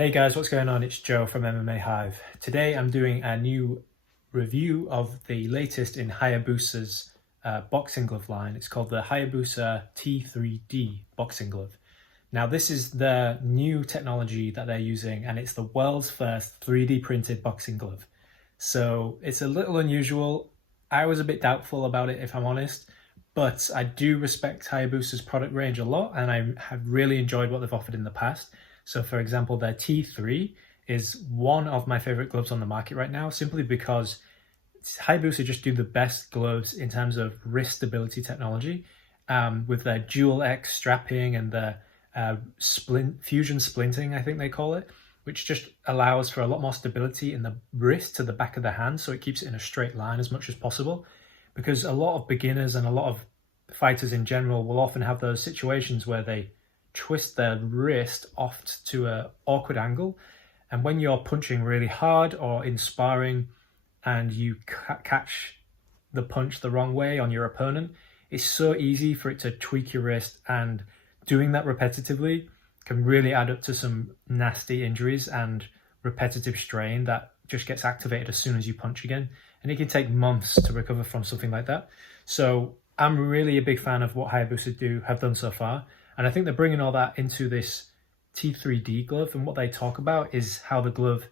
Hey guys, what's going on? It's Joe from MMA Hive. Today I'm doing a new review of the latest in Hayabusa's boxing glove line. It's called the Hayabusa T3D boxing glove. Now this is the new technology that they're using, and it's the world's first 3D printed boxing glove. So it's a little unusual. I was a bit doubtful about it, if I'm honest, but I do respect Hayabusa's product range a lot, and I have really enjoyed what they've offered in the past. So for example, their T3 is one of my favorite gloves on the market right now, simply because Hayabusa just do the best gloves in terms of wrist stability technology, with their dual X strapping and the fusion splinting, I think they call it, which just allows for a lot more stability in the wrist to the back of the hand, so it keeps it in a straight line as much as possible. Because a lot of beginners and a lot of fighters in general will often have those situations where they twist their wrist off to an awkward angle, and when you're punching really hard or in sparring and you catch the punch the wrong way on your opponent, it's so easy for it to tweak your wrist, and doing that repetitively can really add up to some nasty injuries and repetitive strain that just gets activated as soon as you punch again, and it can take months to recover from something like that. So I'm really a big fan of what Hayabusa have done so far. And I think they're bringing all that into this T3D glove, and what they talk about is how the glove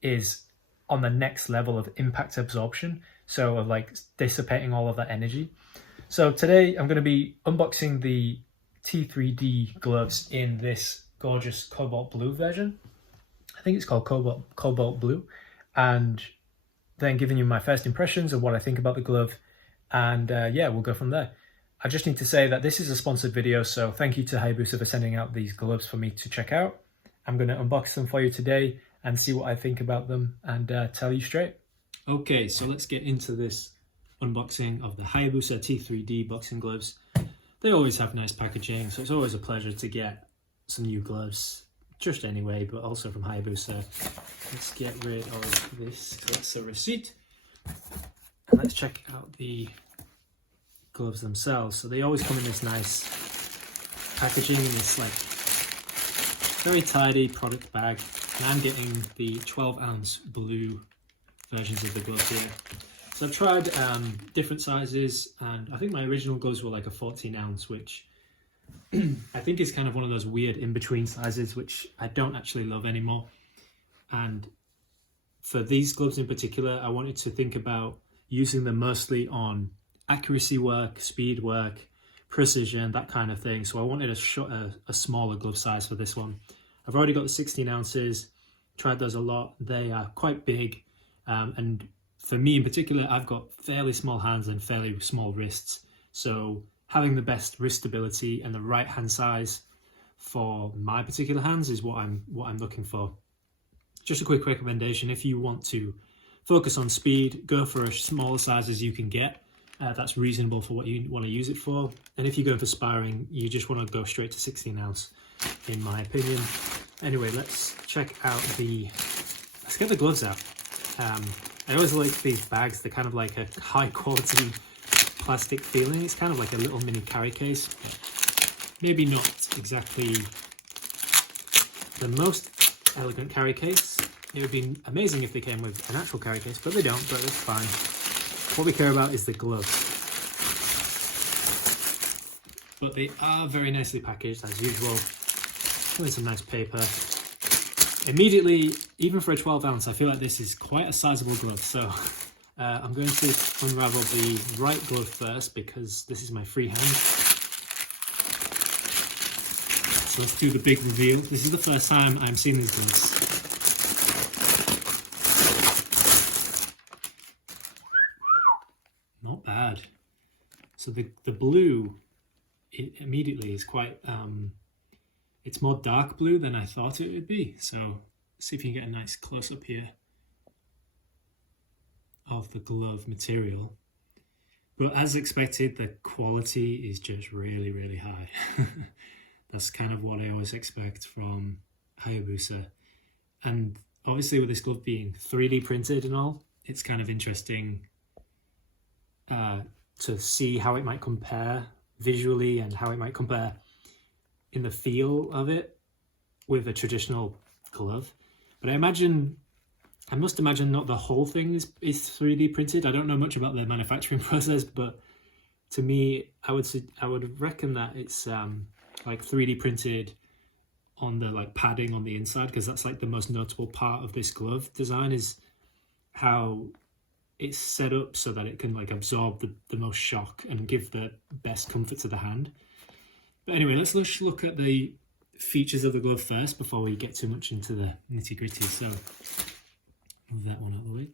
is on the next level of impact absorption, so of like dissipating all of that energy. So today I'm going to be unboxing the T3D gloves in this gorgeous Cobalt Blue version. I think it's called Cobalt Blue, and then giving you my first impressions of what I think about the glove, and yeah, we'll go from there. I just need to say that this is a sponsored video, so thank you to Hayabusa for sending out these gloves for me to check out. I'm going to unbox them for you today and see what I think about them, and tell you straight. Okay, so let's get into this unboxing of the Hayabusa T3D boxing gloves. They always have nice packaging, so it's always a pleasure to get some new gloves, just anyway, but also from Hayabusa. Let's get rid of this. That's a receipt. And let's check out the gloves themselves. So they always come in this nice packaging, in this like very tidy product bag, and I'm getting the 12-ounce blue versions of the gloves here. So I've tried different sizes, and I think my original gloves were like a 14-ounce, which I think is kind of one of those weird in-between sizes, which I don't actually love anymore. And for these gloves in particular, I wanted to think about using them mostly on accuracy work, speed work, precision, that kind of thing. So I wanted a smaller glove size for this one. I've already got the 16 ounces, tried those a lot. They are quite big, and for me in particular, I've got fairly small hands and fairly small wrists. So having the best wrist stability and the right hand size for my particular hands is what I'm looking for. Just a quick recommendation: if you want to focus on speed, go for as small a size as you can get. That's reasonable for what you want to use it for. And if you go for sparring, you just want to go straight to 16 ounce, in my opinion. Anyway, let's check out let's get the gloves out. I always like these bags. They're kind of like a high quality plastic feeling. It's kind of like a little mini carry case. Maybe not exactly the most elegant carry case. It would be amazing if they came with an actual carry case, but they don't, but it's fine. What we care about is the gloves. But they are very nicely packaged as usual. With some nice paper. Immediately, even for a 12-ounce, I feel like this is quite a sizable glove. So I'm going to unravel the right glove first, because this is my free hand. So let's do the big reveal. This is the first time I'm seeing these gloves. Not bad. So the blue, it immediately is quite, it's more dark blue than I thought it would be. So let's see if you can get a nice close-up here of the glove material. But as expected, the quality is just really, really high. That's kind of what I always expect from Hayabusa. And obviously with this glove being 3D printed and all, it's kind of interesting to see how it might compare visually and how it might compare in the feel of it with a traditional glove. But I must imagine not the whole thing is 3D printed. I don't know much about the manufacturing process, but to me, I would reckon that it's like 3D printed on the like padding on the inside, because that's like the most notable part of this glove design, is how it's set up so that it can like absorb the most shock and give the best comfort to the hand. But anyway, let's look at the features of the glove first before we get too much into the nitty-gritty. So move that one out of the way.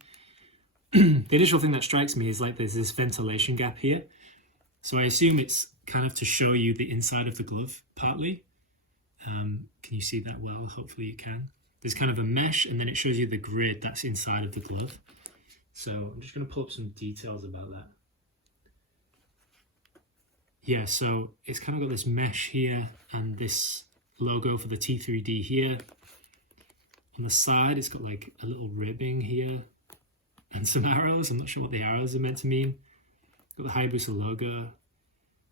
The initial thing that strikes me is like there's this ventilation gap here. So I assume it's kind of to show you the inside of the glove partly. Can you see that well? Hopefully you can. There's kind of a mesh, and then it shows you the grid that's inside of the glove. So I'm just going to pull up some details about that. Yeah, so it's kind of got this mesh here and this logo for the T3D here. On the side, it's got like a little ribbing here and some arrows. I'm not sure what the arrows are meant to mean. Got the Hayabusa logo.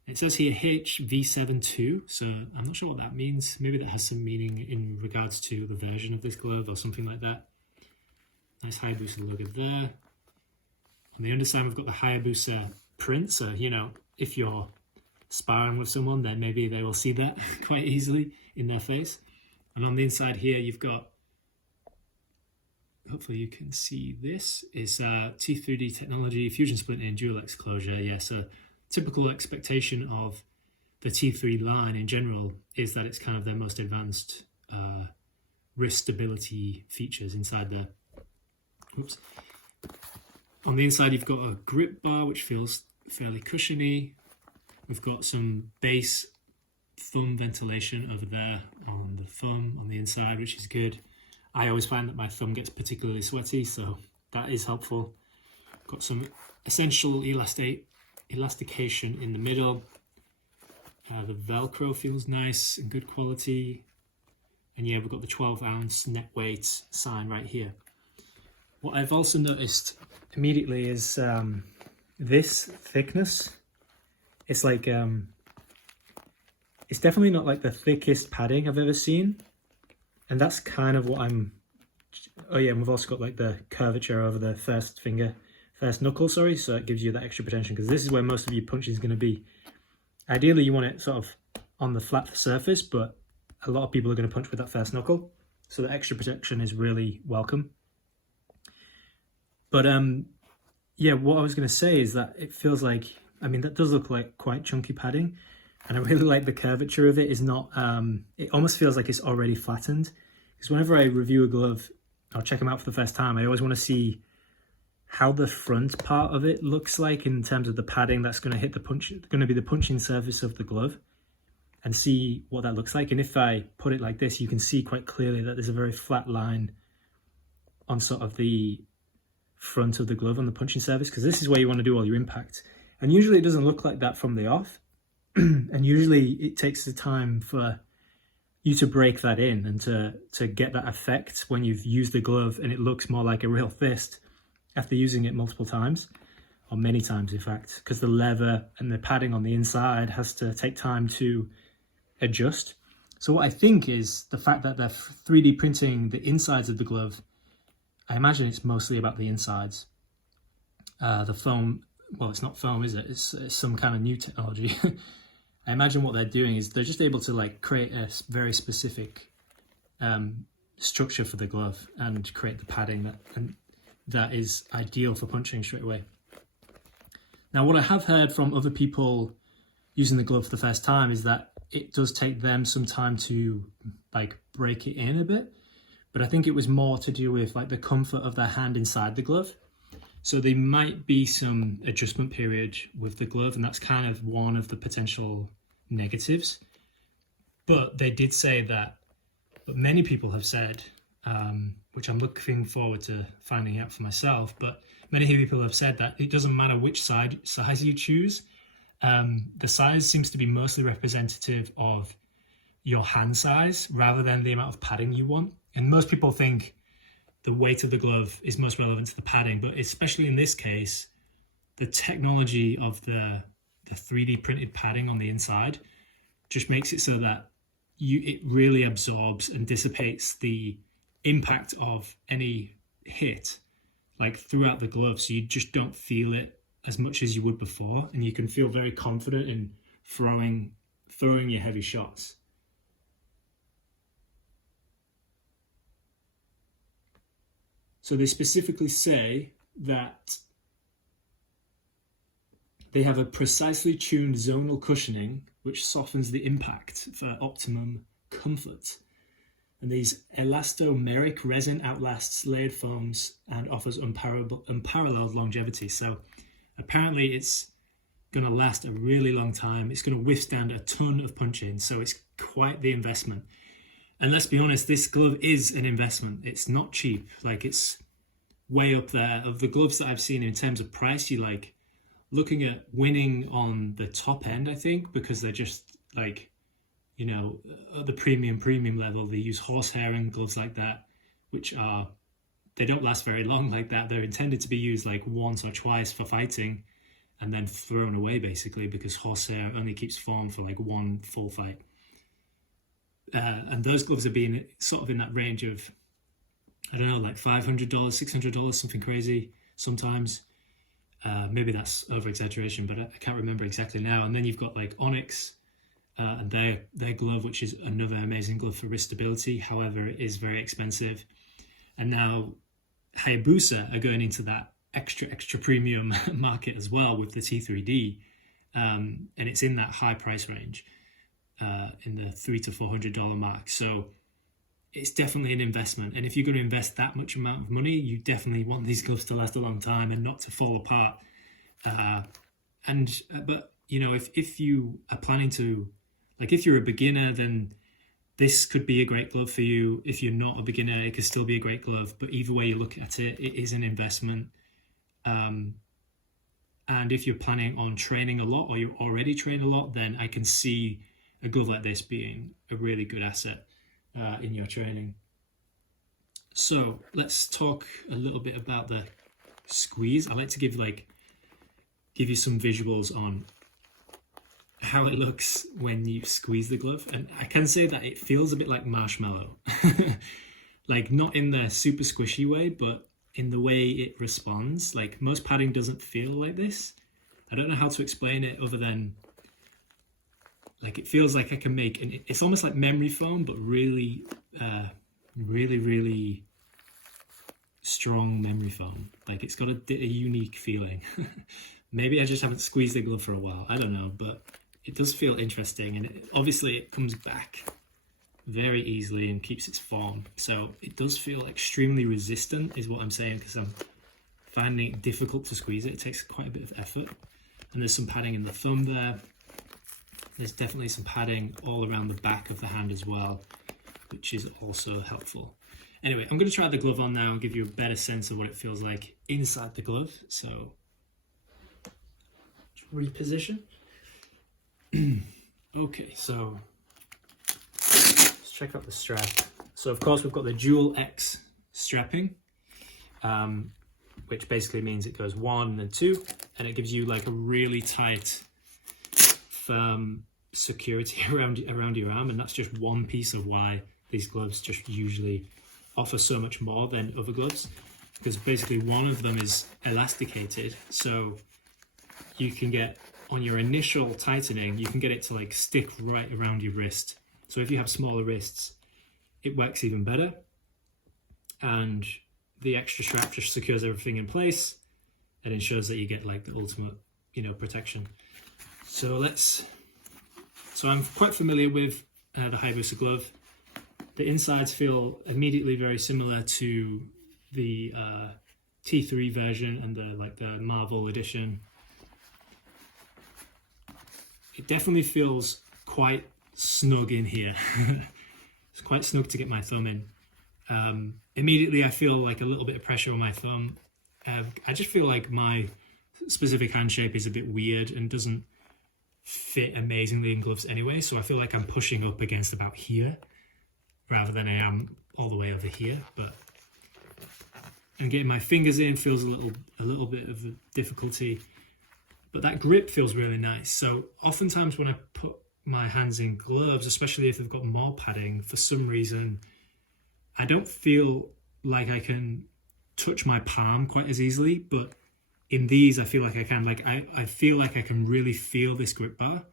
It says here HV72, so I'm not sure what that means. Maybe that has some meaning in regards to the version of this glove or something like that. Nice Hayabusa logo there. On the underside, we've got the Hayabusa print, so, you know, if you're sparring with someone, then maybe they will see that quite easily in their face. And on the inside here, you've got, hopefully you can see this, is T3D technology, fusion splitting and dual X closure. Yeah, so typical expectation of the T3 line in general is that it's kind of their most advanced wrist stability features inside there. Oops. On the inside, you've got a grip bar, which feels fairly cushiony. We've got some base thumb ventilation over there on the thumb on the inside, which is good. I always find that my thumb gets particularly sweaty, so that is helpful. Got some essential elastication in the middle. The Velcro feels nice and good quality. And yeah, we've got the 12-ounce net weight sign right here. What I've also noticed immediately is this thickness. It's like, it's definitely not like the thickest padding I've ever seen. And that's kind of what I'm, oh yeah, and we've also got like the curvature over the first knuckle, sorry, so it gives you that extra protection, because this is where most of your punching is going to be. Ideally, you want it sort of on the flat surface, but a lot of people are going to punch with that first knuckle, so the extra protection is really welcome. But yeah, what I was going to say is that it feels like, I mean, that does look like quite chunky padding, and I really like the curvature of it. Is not, it almost feels like it's already flattened, because whenever I review a glove, I'll check them out for the first time, I always want to see how the front part of it looks like in terms of the padding that's going to hit the going to be the punching surface of the glove, and see what that looks like. And if I put it like this, you can see quite clearly that there's a very flat line on sort of the front of the glove on the punching surface, because this is where you want to do all your impact. And usually it doesn't look like that from the off. And usually it takes the time for you to break that in and to get that effect when you've used the glove and it looks more like a real fist after using it multiple times, or many times in fact, because the leather and the padding on the inside has to take time to adjust. So what I think is the fact that they're 3D printing the insides of the glove, I imagine it's mostly about the insides. The foam, well, it's not foam, is it? It's some kind of new technology. I imagine what they're doing is they're just able to like create a very specific structure for the glove and create the padding that is ideal for punching straight away. Now, what I have heard from other people using the glove for the first time is that it does take them some time to like break it in a bit, but I think it was more to do with like the comfort of their hand inside the glove. So there might be some adjustment period with the glove, and that's kind of one of the potential negatives. But they did say that, but many people have said, which I'm looking forward to finding out for myself, but many people have said that it doesn't matter which size you choose. The size seems to be mostly representative of your hand size rather than the amount of padding you want. And most people think the weight of the glove is most relevant to the padding, but especially in this case, the technology of the 3D printed padding on the inside just makes it so that it really absorbs and dissipates the impact of any hit like throughout the glove, so you just don't feel it as much as you would before, and you can feel very confident in throwing your heavy shots. So they specifically say that they have a precisely tuned zonal cushioning which softens the impact for optimum comfort. And these elastomeric resin outlasts layered foams and offers unparalleled longevity. So apparently it's going to last a really long time. It's going to withstand a ton of punching, so it's quite the investment. And let's be honest, this glove is an investment. It's not cheap. Like, it's way up there. Of the gloves that I've seen in terms of price, you like looking at winning on the top end, I think, because they're just like, you know, at the premium level. They use horsehair and gloves like that, which are, they don't last very long like that. They're intended to be used like once or twice for fighting and then thrown away, basically, because horsehair only keeps form for like one full fight. And those gloves are being sort of in that range of, I don't know, like $500, $600, something crazy sometimes. Maybe that's over exaggeration, but I can't remember exactly now. And then you've got like Onyx and their glove, which is another amazing glove for wrist stability. However, it is very expensive. And now Hayabusa are going into that extra premium market as well with the T3D. And it's in that high price range, in the $300 to $400 mark. So it's definitely an investment. And if you're going to invest that much amount of money, you definitely want these gloves to last a long time and not to fall apart. But you know, if you are planning to, like, if you're a beginner, then this could be a great glove for you. If you're not a beginner, it could still be a great glove. But either way you look at it, it is an investment. And if you're planning on training a lot, or you already train a lot, then I can see a glove like this being a really good asset in your training. So let's talk a little bit about the squeeze. I like to give you some visuals on how it looks when you squeeze the glove. And I can say that it feels a bit like marshmallow. Like, not in the super squishy way, but in the way it responds. Like, most padding doesn't feel like this. I don't know how to explain it other than, like, it feels like I can make, and it's almost like memory foam, but really, really strong memory foam. Like, it's got a unique feeling. Maybe I just haven't squeezed the glove for a while. I don't know, but it does feel interesting, and obviously it comes back very easily and keeps its form. So it does feel extremely resistant, is what I'm saying, because I'm finding it difficult to squeeze it. It takes quite a bit of effort. And there's some padding in the thumb there. There's definitely some padding all around the back of the hand as well, which is also helpful. Anyway, I'm going to try the glove on now and give you a better sense of what it feels like inside the glove. So, reposition. Okay, so let's check out the strap. So of course we've got the dual X strapping, which basically means it goes 1 and then 2, and it gives you like a really tight, firm security around your arm. And that's just one piece of why these gloves just usually offer so much more than other gloves, because basically one of them is elasticated, so you can get, on your initial tightening, you can get it to like stick right around your wrist. So if you have smaller wrists, it works even better. And the extra strap just secures everything in place and ensures that you get like the ultimate, you know, protection. So I'm quite familiar with the Hayabusa glove. The insides feel immediately very similar to the T3 version and the Marvel edition. It definitely feels quite snug in here. It's quite snug to get my thumb in. Immediately I feel like a little bit of pressure on my thumb. I just feel like my specific hand shape is a bit weird and doesn't fit amazingly in gloves anyway, so I feel like I'm pushing up against about here rather than I am all the way over here. And getting my fingers in feels a little bit of a difficulty. But that grip feels really nice. So oftentimes when I put my hands in gloves, especially if they've got more padding, for some reason I don't feel like I can touch my palm quite as easily, but in these I feel like I can. Like I feel like I can really feel this grip bar,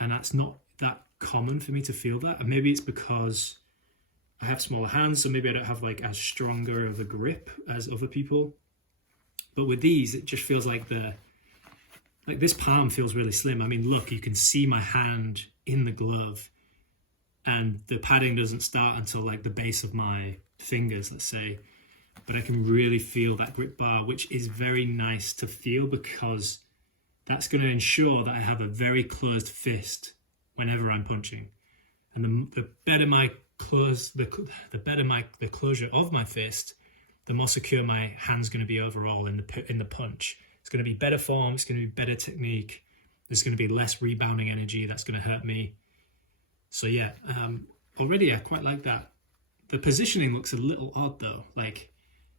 and that's not that common for me to feel that. And maybe it's because I have smaller hands, so maybe I don't have like as stronger of a grip as other people. But with these, it just feels like this palm feels really slim. I mean, look, you can see my hand in the glove, and the padding doesn't start until like the base of my fingers, let's say. But I can really feel that grip bar, which is very nice to feel because that's going to ensure that I have a very closed fist whenever I'm punching. And the better my the closure of my fist, the more secure my hand's going to be overall in the punch. It's going to be better form. It's going to be better technique. There's going to be less rebounding energy that's going to hurt me. So yeah, already I quite like that. The positioning looks a little odd though. Like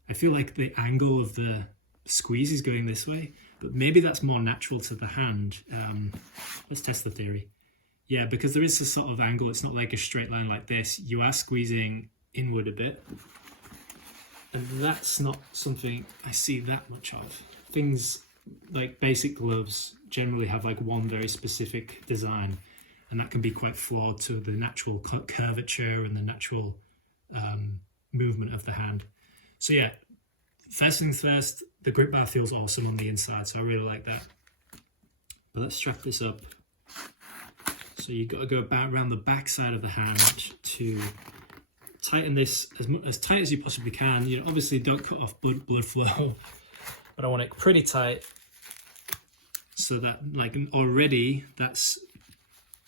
I feel like the angle of the squeeze is going this way, but maybe that's more natural to the hand. Let's test the theory. Yeah, because there is a sort of angle. It's not like a straight line like this. You are squeezing inward a bit. And that's not something I see that much of. Things like basic gloves generally have like one very specific design, and that can be quite flawed to the natural curvature and the natural movement of the hand. So yeah, first things first, the grip bar feels awesome on the inside, so I really like that. But let's strap this up. So you've got to go about around the back side of the hand to tighten this as tight as you possibly can. You know, obviously don't cut off blood flow, but I want it pretty tight so that like already that's,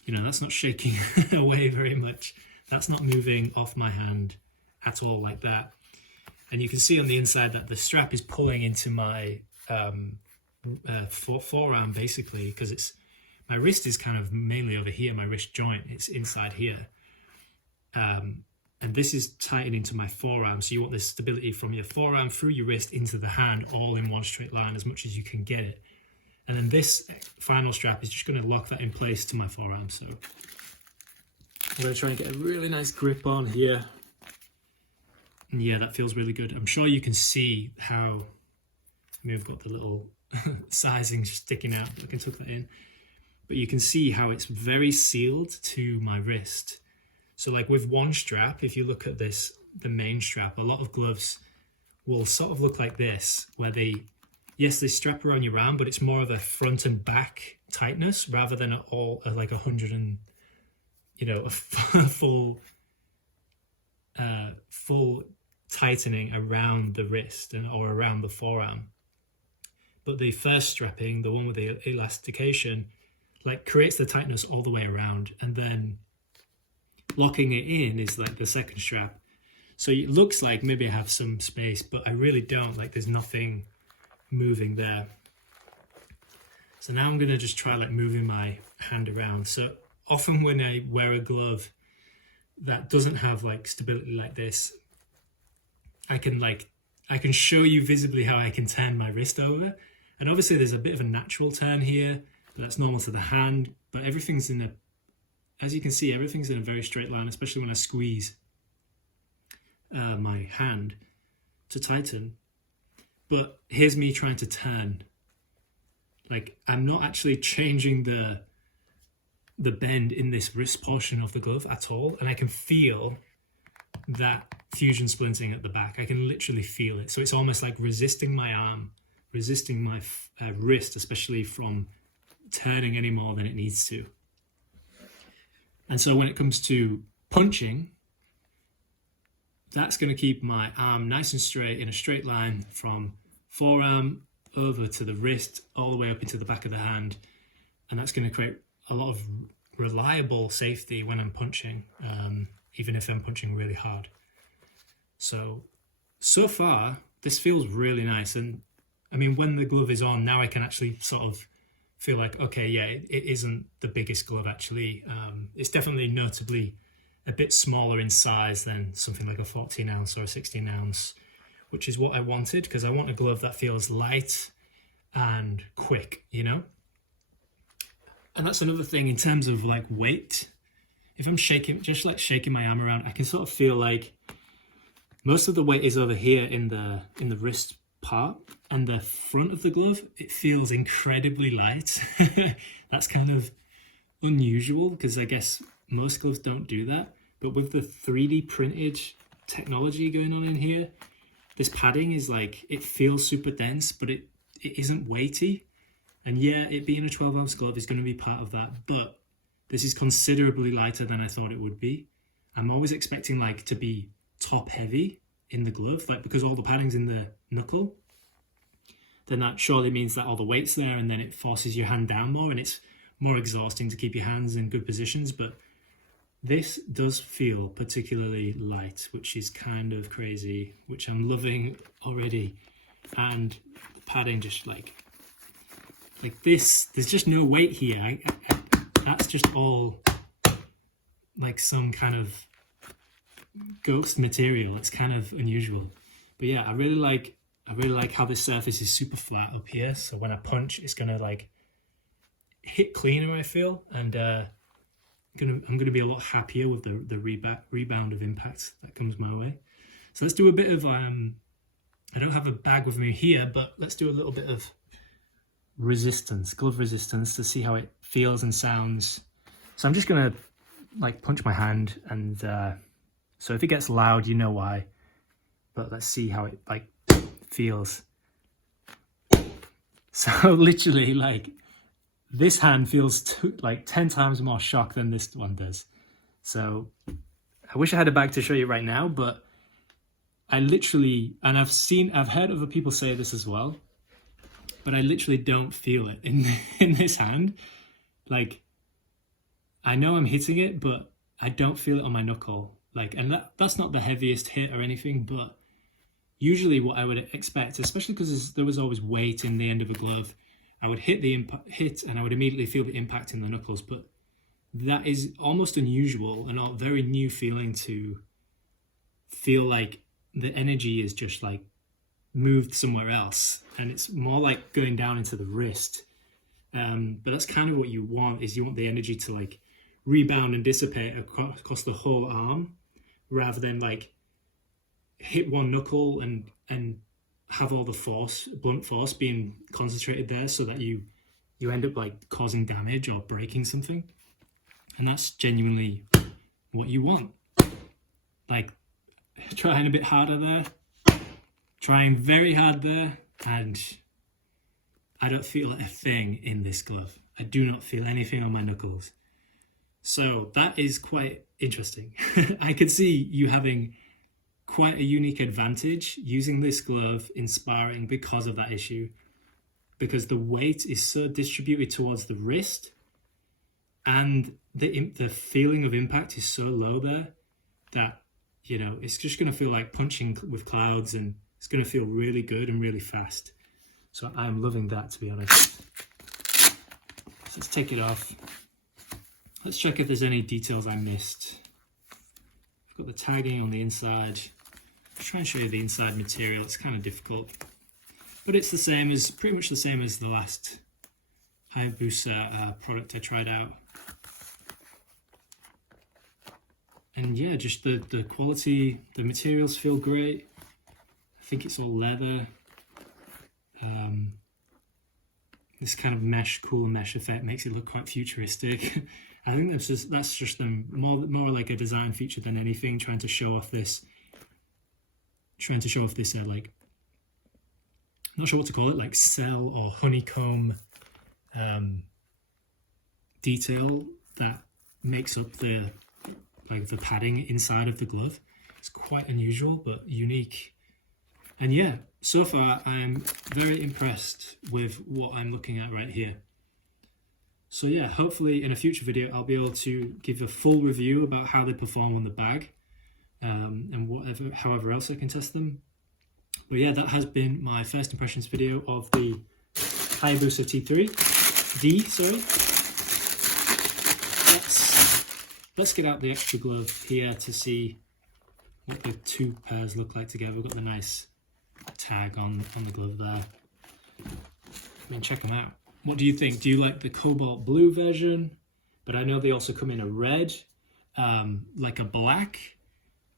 you know, that's not shaking away very much. That's not moving off my hand at all like that. And you can see on the inside that the strap is pulling into my forearm basically, because it's, my wrist is kind of mainly over here, my wrist joint, it's inside here. And this is tightening to my forearm. So you want this stability from your forearm through your wrist into the hand, all in one straight line as much as you can get it. And then this final strap is just going to lock that in place to my forearm. So I'm going to try and get a really nice grip on here. And yeah, that feels really good. I'm sure you can see how, I mean, I've got the little sizing sticking out, I can tuck that in. But you can see how it's very sealed to my wrist. So like with one strap, if you look at this, the main strap, a lot of gloves will sort of look like this, where yes, they strap around your arm, but it's more of a front and back tightness rather than like 100 and, you know, a full tightening around the wrist or around the forearm. But the first strapping, the one with the elastication, like creates the tightness all the way around, and then locking it in is like the second strap. So it looks like maybe I have some space, but I really don't. Like there's nothing moving there. So now I'm gonna just try like moving my hand around. So often when I wear a glove that doesn't have like stability like this, I can show you visibly how I can turn my wrist over. And obviously there's a bit of a natural turn here, but that's normal to the hand. But everything's as you can see, everything's in a very straight line, especially when I squeeze my hand to tighten. But here's me trying to turn. Like I'm not actually changing the bend in this wrist portion of the glove at all. And I can feel that fusion splinting at the back. I can literally feel it. So it's almost like resisting my arm, resisting my wrist, especially from turning any more than it needs to. And so when it comes to punching, that's going to keep my arm nice and straight in a straight line from forearm over to the wrist, all the way up into the back of the hand. And that's going to create a lot of reliable safety when I'm punching, even if I'm punching really hard. So far, this feels really nice. And I mean, when the glove is on, now I can actually sort of feel like, okay, yeah, it isn't the biggest glove actually. It's definitely notably a bit smaller in size than something like a 14 ounce or a 16 ounce, which is what I wanted, because I want a glove that feels light and quick, you know? And that's another thing in terms of like weight. If I'm shaking, just like shaking my arm around, I can sort of feel like most of the weight is over here in the wrist part, and the front of the glove, it feels incredibly light. That's kind of unusual because I guess most gloves don't do that. But with the 3D printed technology going on in here, this padding is like, it feels super dense, but it isn't weighty. And yeah, it being a 12-ounce glove is going to be part of that, but this is considerably lighter than I thought it would be. I'm always expecting like to be top heavy in the glove, like because all the padding's in the knuckle, then that surely means that all the weight's there, and then it forces your hand down more, and it's more exhausting to keep your hands in good positions. But this does feel particularly light, which is kind of crazy, which I'm loving already. And the padding just like this, there's just no weight here. That's just all like some kind of ghost material. It's kind of unusual. But yeah, I really like how this surface is super flat up here. So when I punch, it's gonna like hit cleaner, I feel, and I'm gonna be a lot happier with the rebound of impact that comes my way. So let's do a bit of I don't have a bag with me here, but let's do a little bit of resistance, glove resistance, to see how it feels and sounds. So I'm just gonna like punch my hand, and so if it gets loud, you know why. But let's see how it like feels. So literally, like, this hand feels like 10 times more shock than this one does. So I wish I had a bag to show you right now, but I literally, and I've heard other people say this as well, but I literally don't feel it in this hand. Like, I know I'm hitting it, but I don't feel it on my knuckle. Like, and that's not the heaviest hit or anything, but usually what I would expect, especially because there was always weight in the end of a glove, I would hit the hit and I would immediately feel the impact in the knuckles. But that is almost unusual and a very new feeling, to feel like the energy is just like moved somewhere else, and it's more like going down into the wrist. But that's kind of what you want, is you want the energy to like rebound and dissipate across the whole arm, rather than like hit one knuckle and have all the force, blunt force, being concentrated there, so that you end up like causing damage or breaking something. And that's genuinely what you want. Like, trying a bit harder there, trying very hard there, and I don't feel a thing in this glove. I do not feel anything on my knuckles. So that is quite interesting. I could see you having quite a unique advantage using this glove in sparring because of that issue, because the weight is so distributed towards the wrist, and the feeling of impact is so low there that, you know, it's just going to feel like punching with clouds, and it's going to feel really good and really fast. So I'm loving that, to be honest. So let's take it off. Let's check if there's any details I missed. I've got the tagging on the inside. I'll try and show you the inside material. It's kind of difficult, but it's the same as, pretty much the same as the last Hayabusa product I tried out. And yeah, just the quality, the materials feel great. I think it's all leather. This kind of mesh, cool mesh effect makes it look quite futuristic. I think that's just them more like a design feature than anything, trying to show off this like, I'm not sure what to call it, like cell or honeycomb detail that makes up the padding inside of the glove. It's quite unusual but unique. And yeah, so far I'm very impressed with what I'm looking at right here. So yeah, hopefully in a future video I'll be able to give a full review about how they perform on the bag, and however else I can test them. But yeah, that has been my first impressions video of the Hayabusa T3D. Let's get out the extra glove here to see what the two pairs look like together. We've got the nice tag on the glove there. I mean, check them out. What do you think? Do you like the Cobalt Blue version? But I know they also come in a red, like a black,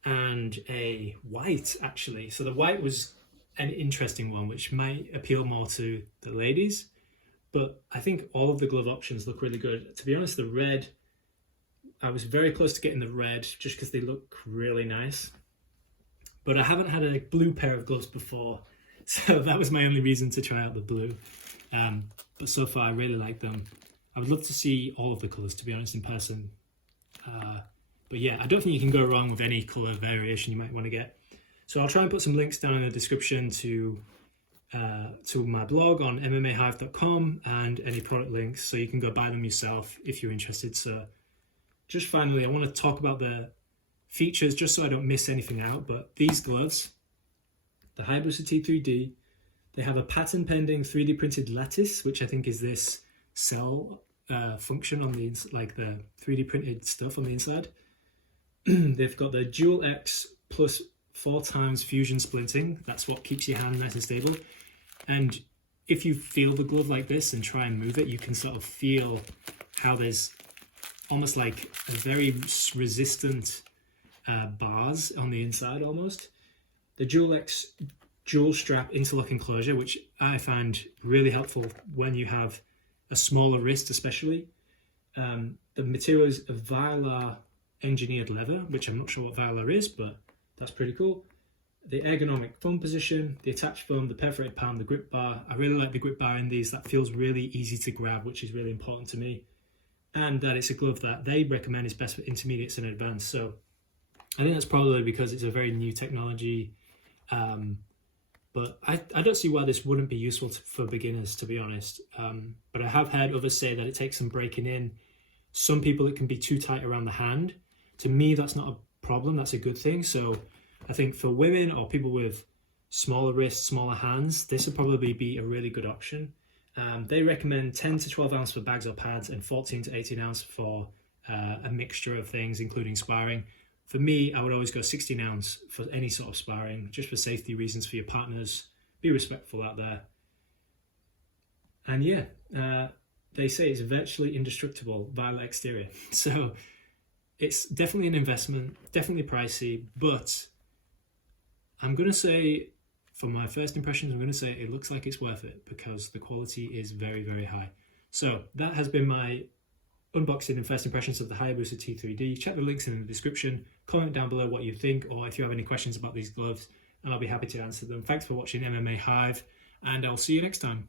and a white, actually. So the white was an interesting one, which might appeal more to the ladies, but I think all of the glove options look really good. To be honest, the red, I was very close to getting the red just because they look really nice, but I haven't had a blue pair of gloves before, so that was my only reason to try out the blue. But so far I really like them. I would love to see all of the colours, to be honest, in person. But yeah, I don't think you can go wrong with any colour variation you might want to get. So I'll try and put some links down in the description to my blog on MMAhive.com and any product links, so you can go buy them yourself if you're interested. So just finally, I want to talk about the features just so I don't miss anything out. But these gloves, the Hayabusa T3D, they have a patent pending 3D printed lattice, which I think is this cell function on the like the 3D printed stuff on the inside. They've got the dual X plus 4 times fusion splinting. That's what keeps your hand nice and stable. And if you feel the glove like this and try and move it, you can sort of feel how there's almost like a very resistant bars on the inside almost. The dual X dual strap interlock enclosure, which I find really helpful when you have a smaller wrist especially. The material is a Vylar engineered leather, which I'm not sure what Vylar is, but that's pretty cool. The ergonomic thumb position, the attached thumb, the perforated palm, the grip bar. I really like the grip bar in these. That feels really easy to grab, which is really important to me. And that it's a glove that they recommend is best for intermediates and advanced. So I think that's probably because it's a very new technology. But I don't see why this wouldn't be useful for beginners, to be honest. But I have heard others say that it takes some breaking in. Some people, it can be too tight around the hand. To me, that's not a problem. That's a good thing. So I think for women or people with smaller wrists, smaller hands, this would probably be a really good option. They recommend 10 to 12 ounce for bags or pads and 14 to 18 ounce for a mixture of things, including sparring. For me, I would always go 16 ounce for any sort of sparring, just for safety reasons for your partners. Be respectful out there. And yeah, they say it's virtually indestructible Vylar exterior. So it's definitely an investment, definitely pricey, but I'm going to say, for my first impressions, I'm going to say it looks like it's worth it because the quality is very, very high. So that has been my unboxing and first impressions of the Hayabusa T3D. Check the links in the description, comment down below what you think, or if you have any questions about these gloves, and I'll be happy to answer them. Thanks for watching MMA Hive, and I'll see you next time.